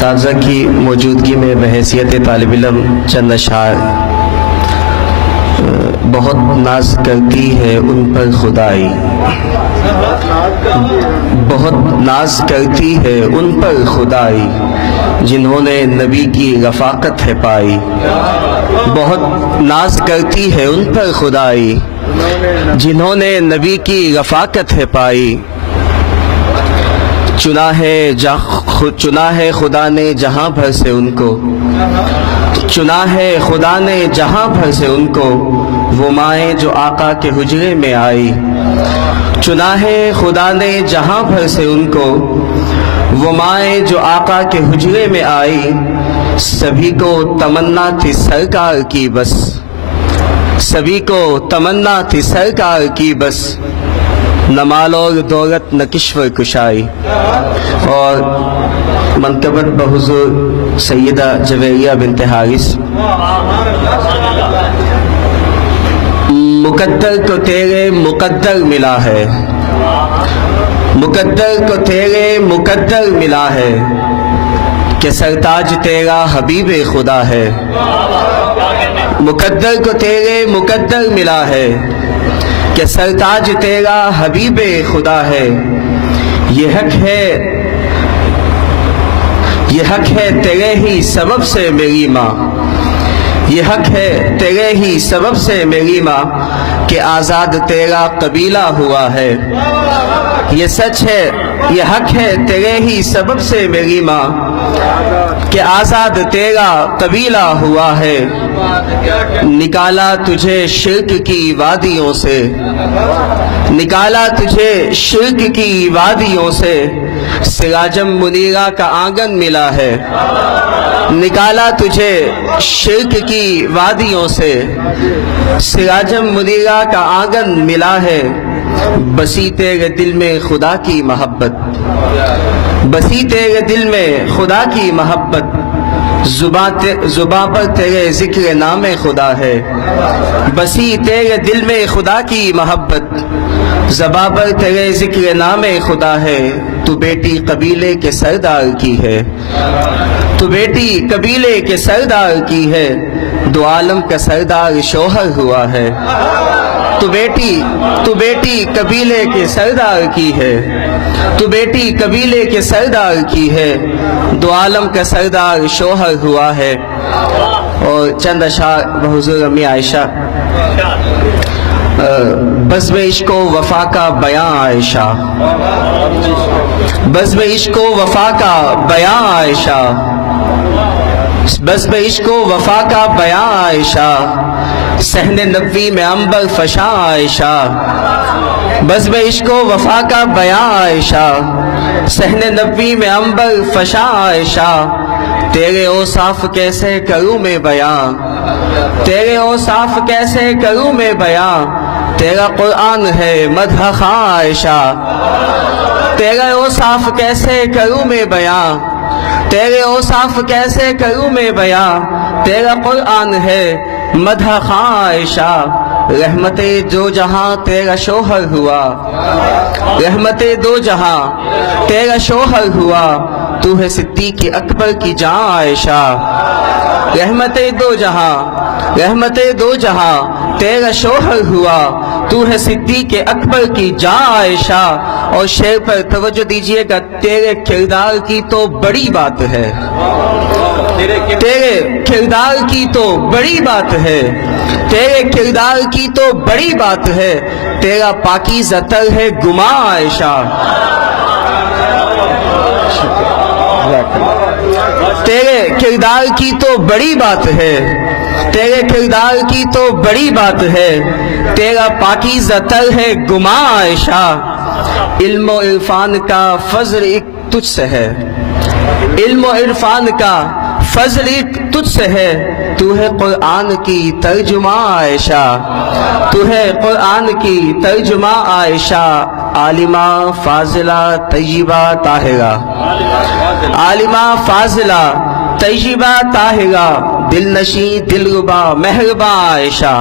اساتذہ کی موجودگی میں بحیثیت طالب علم چند اشعار۔ بہت ناز کرتی ہے ان پر خدائی، بہت ناز کرتی ہے ان پر خدائی، جنہوں نے نبی کی رفاقت ہے پائی۔ بہت ناز کرتی ہے ان پر خدائی، جنہوں نے نبی کی رفاقت ہے پائی۔ چنا ہے خدا نے جہاں بھر سے ان کو، چنا ہے خدا نے جہاں بھر سے ان کو، وہ مائیں جو آقا کے حجرے میں آئی۔ چنا ہے خدا نے جہاں بھر سے ان کو، وہ مائیں جو آقا کے حجرے میں آئی۔ سبھی کو تمنا تھی سرکار کی بس، سبھی کو تمنا تھی سرکار کی بس، نہ مال اور دولت نہ کشور کشائی۔ اور منقبت بحضور سیدہ جویریہ بنت حارث۔ مقدر کو تیرے مقدر ملا ہے، مقدر کو تیرے مقدر ملا ہے، کہ سرتاج تیرا حبیب خدا ہے۔ مقدر کو تیرے مقدر ملا ہے، کہ سرتاج تیرا حبیب خدا ہے۔ یہ حق ہے تیرے ہی سبب سے میری ماں، یہ حق ہے تیرے ہی سبب سے میری ماں، کہ آزاد تیرا قبیلہ ہوا ہے۔ یہ سچ ہے، یہ حق ہے تیرے ہی سبب سے میری ماں، کہ آزاد تیرا قبیلہ ہوا ہے۔ نکالا تجھے شرک کی وادیوں سے، نکالا تجھے شرک کی وادیوں سے، سراجم منیرہ کا آنگن ملا ہے۔ نکالا تجھے شرک کی وادیوں سے، سراجم منیرہ کا آنگن ملا ہے۔ بسی تیرے دل میں خدا کی محبت، بسی تیرے دل میں خدا کی محبت، زباں پر تیرے ذکر نام خدا ہے۔ بسی تیرے دل میں خدا کی محبت، زباں پر تیرے ذکر نام خدا ہے۔ تو بیٹی قبیلے کے سردار کی ہے، تو بیٹی قبیلے کے سردار کی ہے، دو عالم کا سردار شوہر ہوا ہے۔ تو بیٹی قبیلے کے سردار کی ہے، تو بیٹی قبیلے کے سردار کی ہے، دو عالم کا سردار شوہر ہوا ہے۔ اور چند اشعار بحضور امی عائشہ۔ بزم عشق و وفا کا بیاں عائشہ، بزم عشق و وفا کا بیاں عائشہ، بزم عشق و وفا کا بیاں عائشہ، صحن نبوی میں عنبر فشاں عائشہ۔ بزم عشق و وفا کا بیاں عائشہ، صحن نبوی میں عنبر فشاں عائشہ، تیرے اوصاف کیسے کروں میں بیاں، تیرے اوصاف کیسے کروں میں بیاں، تیرا قرآن ہے مدح خواں عائشہ۔ تیرے اوصاف کیسے کروں میں بیاں، تیرے اوصاف کیسے کروں میں بیاں، تیرا قرآن ہے مدح خواں عائشہ۔ رحمت دو جہاں تیرا شوہر ہوا، رحمت دو جہاں تیرا شوہر ہوا، تو ہے صدیق اکبر کی جاں عائشہ۔ رحمت دو جہاں تیرا شوہر ہوا، تو ہے صدیق اکبر کی جاں عائشہ۔ اور شعر پر توجہ دیجئے گا، تیرے کردار کی تو بڑی بات ہے، تیرے کردار کی تو بڑی بات ہے، تیرے کردار کی تو بڑی بات ہے، تیرا پاکیزہ تر ہے گماں عائشہ۔ تیرے کردار کی تو بڑی بات ہے، تیرے کردار کی تو بڑی بات ہے، تیرا پاکیزہ تر ہے گماں عائشہ۔ علم و عرفان کا فضل ایک تجھ سے ہے، علم و عرفان کا فضل ایک تجھ سے ہے، تو ہے قرآن کی ترجمہ عائشہ، تو ہے قرآن کی ترجمہ عائشہ۔ عالمہ فاضلہ طیبہ طاہرہ، عالمہ فاضلہ طیبہ طاہرہ، دل نشیں دلربا مہرباں عائشہ،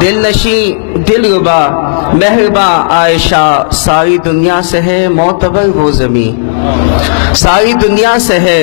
دل نشیں دلربا مہرباں عائشہ۔ ساری دنیا سے ہے معتبر وہ زمین، ساری دنیا سے ہے